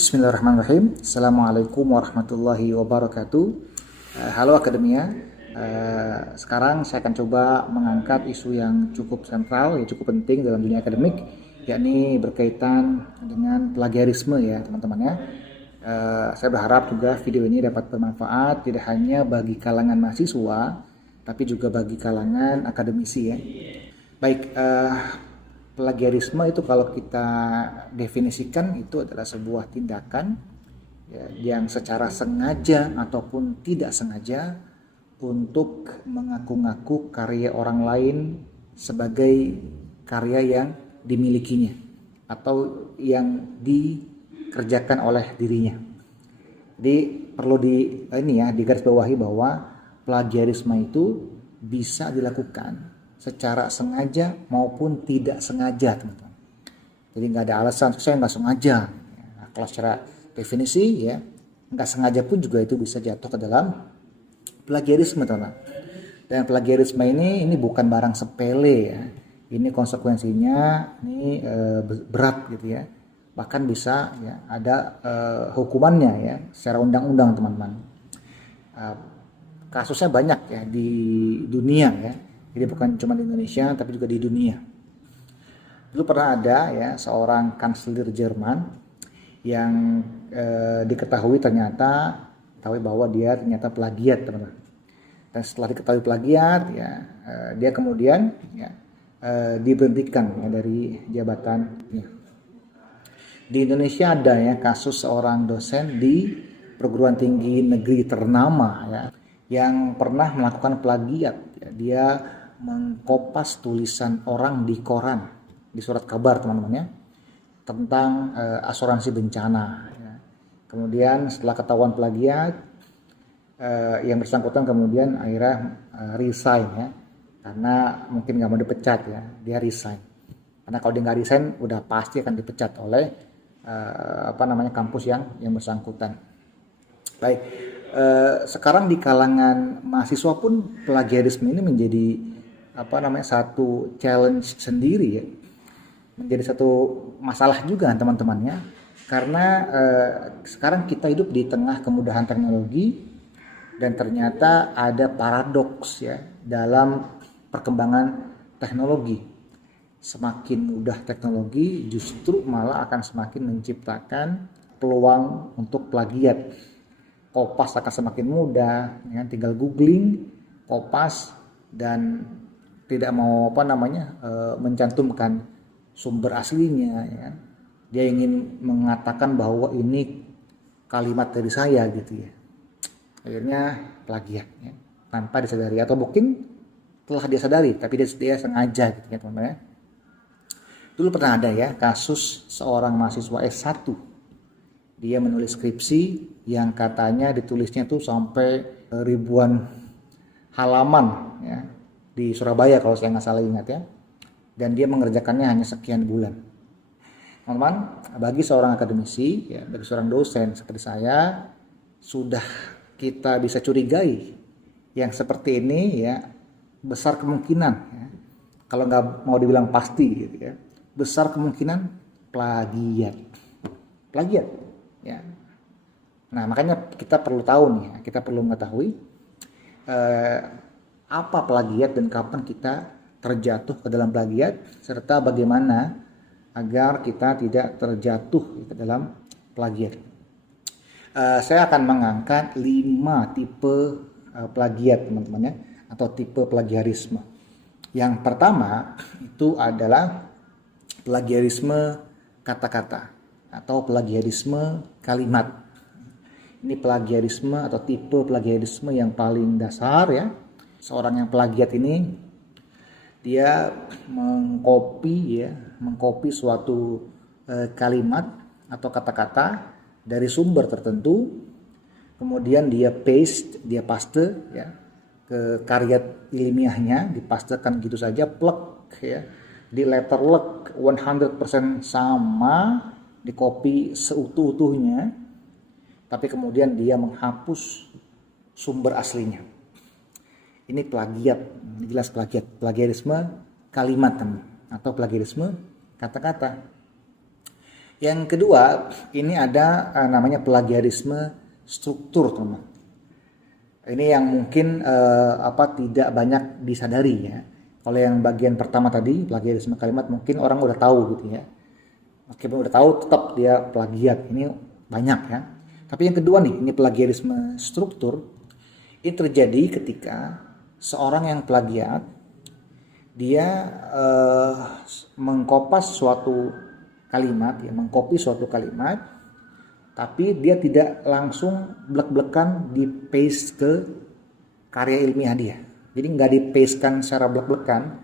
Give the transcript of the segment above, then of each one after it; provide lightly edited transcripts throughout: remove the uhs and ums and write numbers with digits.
Bismillahirrahmanirrahim. Assalamualaikum warahmatullahi wabarakatuh. Halo Akademia. Sekarang saya akan coba mengangkat isu yang cukup sentral, ya cukup penting dalam dunia akademik, yakni berkaitan dengan plagiarisme ya teman-teman ya. Saya berharap juga video ini dapat bermanfaat tidak hanya bagi kalangan mahasiswa, tapi juga bagi kalangan akademisi ya. Baik, plagiarisme itu kalau kita definisikan itu adalah sebuah tindakan ya, yang secara sengaja ataupun tidak sengaja untuk mengaku-ngaku karya orang lain sebagai karya yang dimilikinya atau yang dikerjakan oleh dirinya. Jadi perlu digarisbawahi bahwa plagiarisme itu bisa dilakukan secara sengaja maupun tidak sengaja, teman-teman. Jadi nggak ada alasan saya nggak sengaja. Nah, kalau secara definisi ya nggak sengaja pun juga itu bisa jatuh ke dalam plagiarisme, teman-teman. Dan plagiarisme ini bukan barang sepele ya. Ini konsekuensinya ini berat gitu ya. Bahkan bisa ya ada hukumannya ya secara undang-undang, teman-teman. Kasusnya banyak ya di dunia ya. Jadi bukan cuma di Indonesia tapi juga di dunia. Dulu pernah ada ya seorang kanselir Jerman yang diketahui bahwa dia ternyata plagiat, teman-teman. Dan setelah diketahui plagiat ya dia kemudian ya diberhentikan ya dari jabatannya. Di Indonesia ada ya kasus seorang dosen di perguruan tinggi negeri ternama ya yang pernah melakukan plagiat. Ya, dia mengkopas tulisan orang di koran, di surat kabar, teman-teman ya, tentang asuransi bencana ya. Kemudian setelah ketahuan plagiat, yang bersangkutan kemudian akhirnya resign ya, karena mungkin nggak mau dipecat ya, dia resign. Karena kalau dia nggak resign, udah pasti akan dipecat oleh kampus yang bersangkutan. Baik, sekarang di kalangan mahasiswa pun plagiarisme ini menjadi satu challenge sendiri ya, menjadi satu masalah juga teman-teman ya, karena sekarang kita hidup di tengah kemudahan teknologi dan ternyata ada paradoks ya dalam perkembangan teknologi. Semakin mudah teknologi justru malah akan semakin menciptakan peluang untuk plagiat. Kopas akan semakin mudah ya, tinggal googling, kopas, dan tidak mau mencantumkan sumber aslinya ya. Dia ingin mengatakan bahwa ini kalimat dari saya gitu ya. Akhirnya plagiat ya, tanpa disadari atau mungkin telah dia sadari tapi dia sengaja gitu ya, teman-teman ya. Dulu pernah ada ya kasus seorang mahasiswa S1. Dia menulis skripsi yang katanya ditulisnya tuh sampai ribuan halaman ya, di Surabaya kalau saya nggak salah ingat ya, dan dia mengerjakannya hanya sekian bulan. Teman-teman, bagi seorang akademisi ya, bagi seorang dosen seperti saya, sudah kita bisa curigai yang seperti ini ya, besar kemungkinan ya, kalau nggak mau dibilang pasti gitu ya, besar kemungkinan plagiat ya. Nah makanya kita perlu tahu nih ya, kita perlu mengetahui apa plagiat dan kapan kita terjatuh ke dalam plagiat, serta bagaimana agar kita tidak terjatuh ke dalam plagiat. Saya akan mengangkat 5 tipe plagiat, teman-teman ya, atau tipe plagiarisme. Yang pertama itu adalah plagiarisme kata-kata atau plagiarisme kalimat. Ini plagiarisme atau tipe plagiarisme yang paling dasar ya. Seorang yang plagiat ini dia mengcopy suatu kalimat atau kata-kata dari sumber tertentu, kemudian dia paste ya ke karya ilmiahnya, dipastekan gitu saja, plek ya, di letterlek 100% sama, di copy seutuh-utuhnya, tapi kemudian dia menghapus sumber aslinya. Ini plagiat, jelas plagiarisme kalimat atau plagiarisme kata-kata. Yang kedua, ini ada namanya plagiarisme struktur, teman. Ini yang mungkin tidak banyak disadari ya. Kalau yang bagian pertama tadi, plagiarisme kalimat, mungkin orang udah tahu gitu ya. Meskipun udah tahu, tetap dia plagiat. Ini banyak ya. Tapi yang kedua nih, ini plagiarisme struktur. Ini terjadi ketika seorang yang plagiat, dia mengkopas suatu kalimat, ya, mengcopy suatu kalimat, tapi dia tidak langsung blek-blekan di paste ke karya ilmiah dia. Jadi nggak di pastekan secara blek-blekan,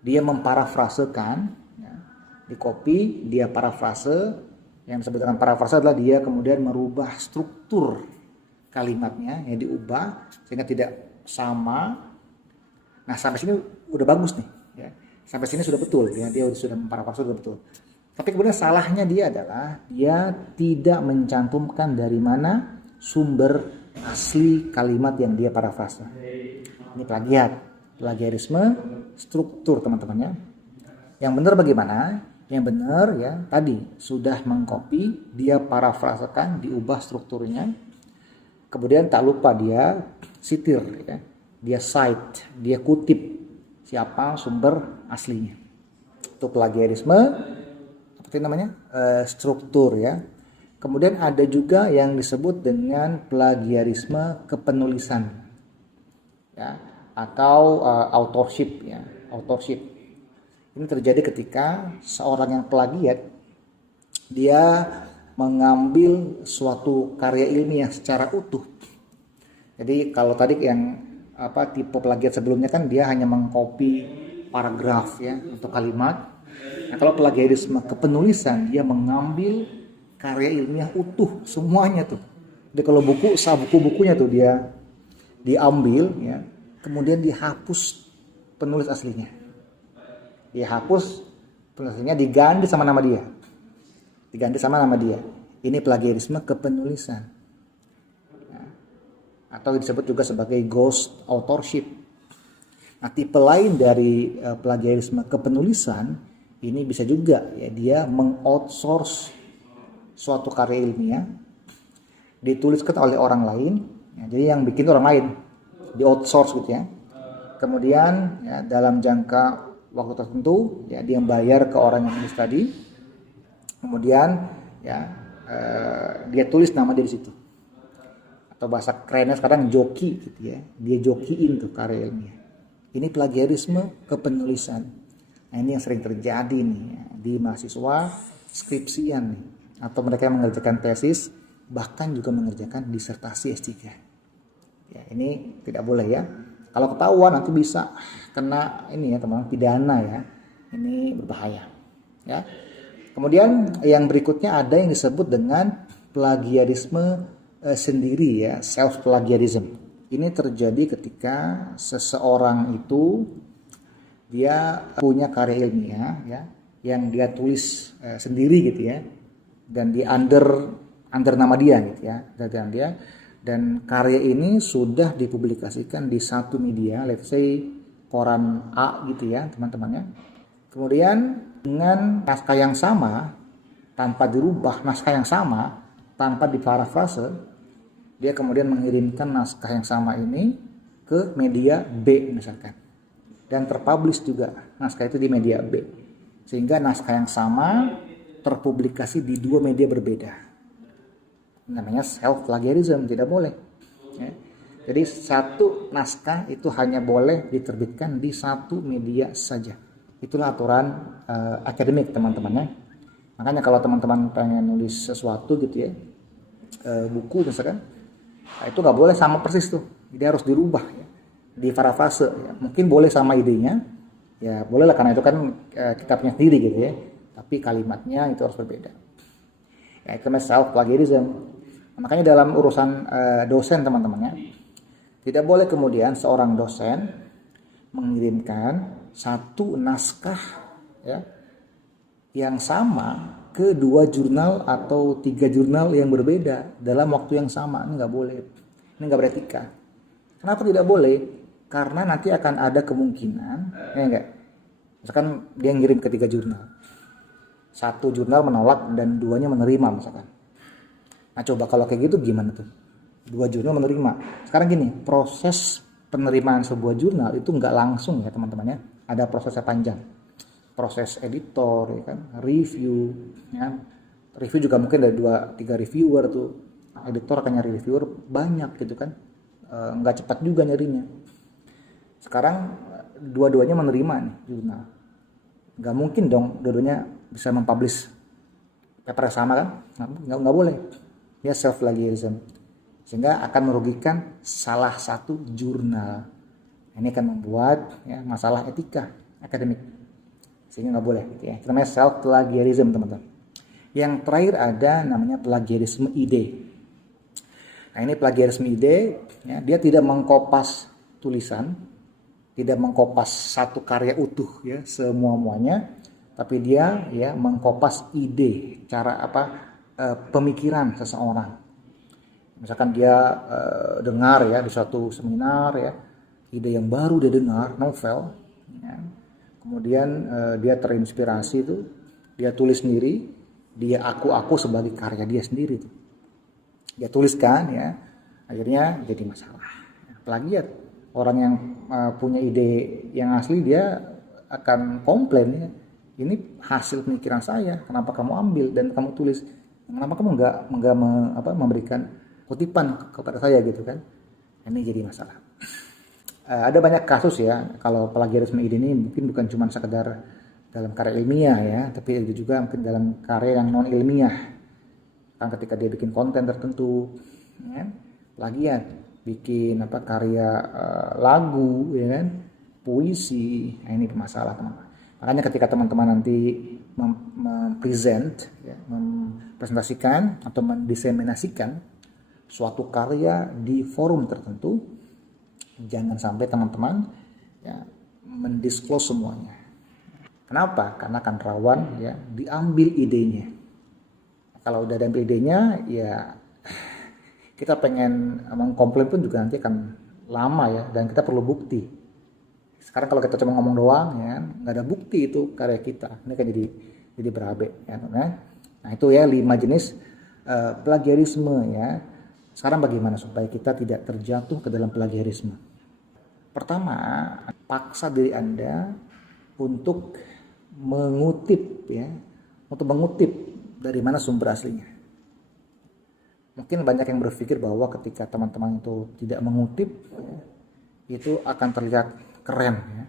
dia memparafrasekan, ya, di copy, dia parafrase. Yang disebut dengan parafrase adalah dia kemudian merubah struktur kalimatnya, ya, diubah sehingga tidak sama. Nah, sampai sini udah bagus nih, ya. Sampai sini sudah betul, ya, dia sudah memparafrase sudah betul. Tapi kemudian salahnya dia adalah dia tidak mencantumkan dari mana sumber asli kalimat yang dia parafrase. Ini plagiarisme struktur, teman-teman ya. Yang benar bagaimana? Yang benar ya tadi sudah mengcopy, dia parafrasekan, diubah strukturnya. Kemudian tak lupa dia sitir, ya. Dia cite, dia kutip siapa sumber aslinya. Itu plagiarisme seperti namanya struktur ya. Kemudian ada juga yang disebut dengan plagiarisme kepenulisan ya, atau authorship ya, authorship. Ini terjadi ketika seorang yang plagiat dia mengambil suatu karya ilmiah secara utuh. Jadi kalau tadi yang tipe plagiat sebelumnya kan dia hanya mengcopy paragraf ya untuk kalimat. Nah, kalau plagiarisme kepenulisan dia mengambil karya ilmiah utuh semuanya tuh. Jadi kalau buku-bukunya tuh dia diambil ya, kemudian dihapus penulis aslinya. Dia hapus penulis aslinya, diganti sama nama dia. Ini plagiarisme kepenulisan. Nah, atau disebut juga sebagai ghost authorship. Nah, tipe lain dari plagiarisme kepenulisan ini bisa juga ya dia mengoutsource suatu karya ilmiah dituliskan oleh orang lain ya, jadi yang bikin orang lain di outsource gitu ya. Kemudian ya, dalam jangka waktu tertentu ya dia bayar ke orang yang menulis tadi. Kemudian ya dia tulis nama dia di situ. Atau bahasa kerennya sekarang joki gitu ya. Dia jokiin tuh karya ilmiah. Ini plagiarisme kepenulisan. Nah, ini yang sering terjadi nih ya, di mahasiswa skripsian nih, atau mereka yang mengerjakan tesis, bahkan juga mengerjakan disertasi S3. Ya, ini tidak boleh ya. Kalau ketahuan nanti bisa kena ini ya teman-teman, pidana ya. Ini berbahaya. Ya. Kemudian yang berikutnya ada yang disebut dengan plagiarisme sendiri ya, self plagiarism. Ini terjadi ketika seseorang itu dia punya karya ilmiah ya yang dia tulis sendiri gitu ya, dan di under nama dia gitu ya, dan karya ini sudah dipublikasikan di satu media, let's say koran A gitu ya teman-teman ya. Kemudian dengan naskah yang sama tanpa dirubah, naskah yang sama tanpa diparafrase, dia kemudian mengirimkan naskah yang sama ini ke media B misalkan, dan terpublish juga naskah itu di media B, sehingga naskah yang sama terpublikasi di dua media berbeda. Namanya self plagiarism, tidak boleh ya. Jadi satu naskah itu hanya boleh diterbitkan di satu media saja. Itulah aturan akademik teman-teman ya. Makanya kalau teman-teman pengen nulis sesuatu gitu ya, buku misalkan, itu nggak boleh sama persis tuh, jadi harus dirubah ya, di parafrase ya. Mungkin boleh sama idenya ya, boleh lah karena itu kan kitabnya sendiri gitu ya, tapi kalimatnya itu harus berbeda ya. Itu namanya self plagiarism. Makanya dalam urusan dosen teman-teman ya, tidak boleh kemudian seorang dosen mengirimkan satu naskah ya yang sama ke 2 jurnal atau 3 jurnal yang berbeda dalam waktu yang sama. Ini nggak boleh, ini nggak beretika. Kenapa tidak boleh? Karena nanti akan ada kemungkinan ya enggak, misalkan dia ngirim ke 3 jurnal, Satu jurnal menolak dan duanya menerima misalkan. Nah coba kalau kayak gitu gimana tuh? Dua jurnal menerima. Sekarang gini, proses penerimaan sebuah jurnal itu nggak langsung ya teman-teman ya. Ada prosesnya panjang. Proses editor, ya kan, review, ya. Review juga mungkin ada 2-3 reviewer tuh. Editor akan nyari reviewer banyak gitu kan. Nggak cepat juga nyarinya. Sekarang dua-duanya menerima nih jurnal. Nggak mungkin dong dua-duanya bisa mempublish paper sama kan? Nggak boleh. Ya self plagiarism. Sehingga akan merugikan salah satu jurnal. Ini akan membuat ya, masalah etika akademik. Sehingga nggak boleh. Gitu ya. Itu namanya self plagiarism teman-teman. Yang terakhir ada namanya plagiarisme ide. Nah ini plagiarisme ide, ya, dia tidak mengkopas tulisan, tidak mengkopas satu karya utuh ya semua-muanya, tapi dia ya mengkopas ide, cara pemikiran seseorang. Misalkan dia dengar ya di suatu seminar ya, ide yang baru dia dengar, novel, ya. Kemudian dia terinspirasi itu, dia tulis sendiri, dia aku sebagai karya dia sendiri tuh. Dia tuliskan ya, akhirnya jadi masalah. Plagiat. Orang yang punya ide yang asli dia akan komplain ya. Ini hasil pemikiran saya, kenapa kamu ambil dan kamu tulis? Kenapa kamu nggak memberikan kutipan kepada saya gitu kan? Ini jadi masalah. Ada banyak kasus ya, kalau plagiarisme ide ini mungkin bukan cuma sekedar dalam karya ilmiah ya, tapi juga mungkin dalam karya yang non ilmiah. Kan ketika dia bikin konten tertentu, ya, plagiat, bikin karya lagu, ya kan, puisi, nah ini masalah teman-teman. Makanya ketika teman-teman nanti mempresentasikan atau mendiseminasikan suatu karya di forum tertentu, jangan sampai teman-teman ya mendisclose semuanya. Kenapa? Karena akan rawan ya diambil idenya. Kalau udah ada idenya, ya kita pengen mengkomplain pun juga nanti akan lama ya, dan kita perlu bukti. Sekarang kalau kita cuma ngomong doang, ya nggak ada bukti itu karya kita, ini kan jadi berabe. Ya, nah itu ya 5 jenis plagiarisme ya. Sekarang bagaimana supaya kita tidak terjatuh ke dalam plagiarisme? Pertama, paksa diri Anda untuk mengutip ya, dari mana sumber aslinya. Mungkin banyak yang berpikir bahwa ketika teman-teman itu tidak mengutip, itu akan terlihat keren ya.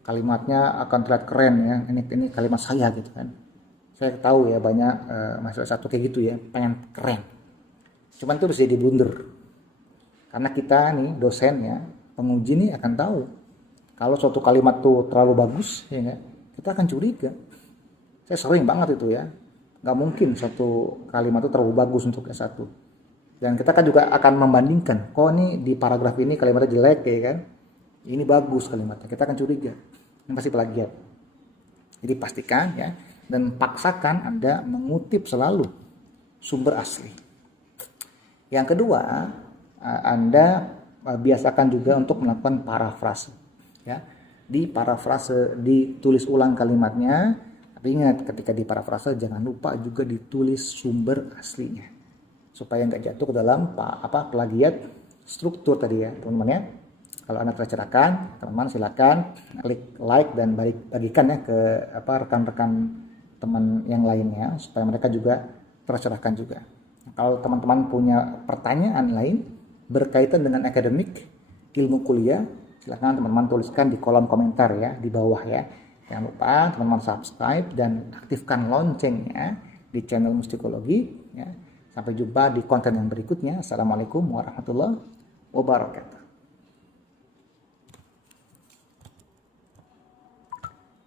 Kalimatnya akan terlihat keren ya. Ini kalimat saya gitu kan. Saya tahu ya banyak mahasiswa satu kayak gitu ya, pengen keren. Cuman itu bisa jadi blunder. Karena kita nih dosen ya, penguji nih akan tahu kalau suatu kalimat tuh terlalu bagus ya gak? Kita akan curiga. Saya sering banget itu ya. Nggak mungkin satu kalimat itu terlalu bagus untuk S1. Dan kita kan juga akan membandingkan, kok ini di paragraf ini kalimatnya jelek ya kan, ini bagus kalimatnya, kita akan curiga, ini pasti plagiat. Jadi pastikan ya, dan paksakan Anda mengutip selalu sumber asli. Yang kedua, Anda biasakan juga untuk melakukan parafrase ya. Di parafrase ditulis ulang kalimatnya. Tapi ingat, ketika di parafrase jangan lupa juga ditulis sumber aslinya supaya nggak jatuh ke dalam plagiat struktur tadi ya teman-teman ya. Kalau Anda tercerahkan, teman-teman silakan klik like dan bagikan ya ke rekan-rekan teman yang lainnya supaya mereka juga tercerahkan juga. Kalau teman-teman punya pertanyaan lain berkaitan dengan akademik ilmu kuliah, silakan teman-teman tuliskan di kolom komentar ya di bawah ya. Jangan lupa teman-teman subscribe dan aktifkan loncengnya di channel Mustikologi ya. Sampai jumpa di konten yang berikutnya. Assalamualaikum warahmatullahi wabarakatuh.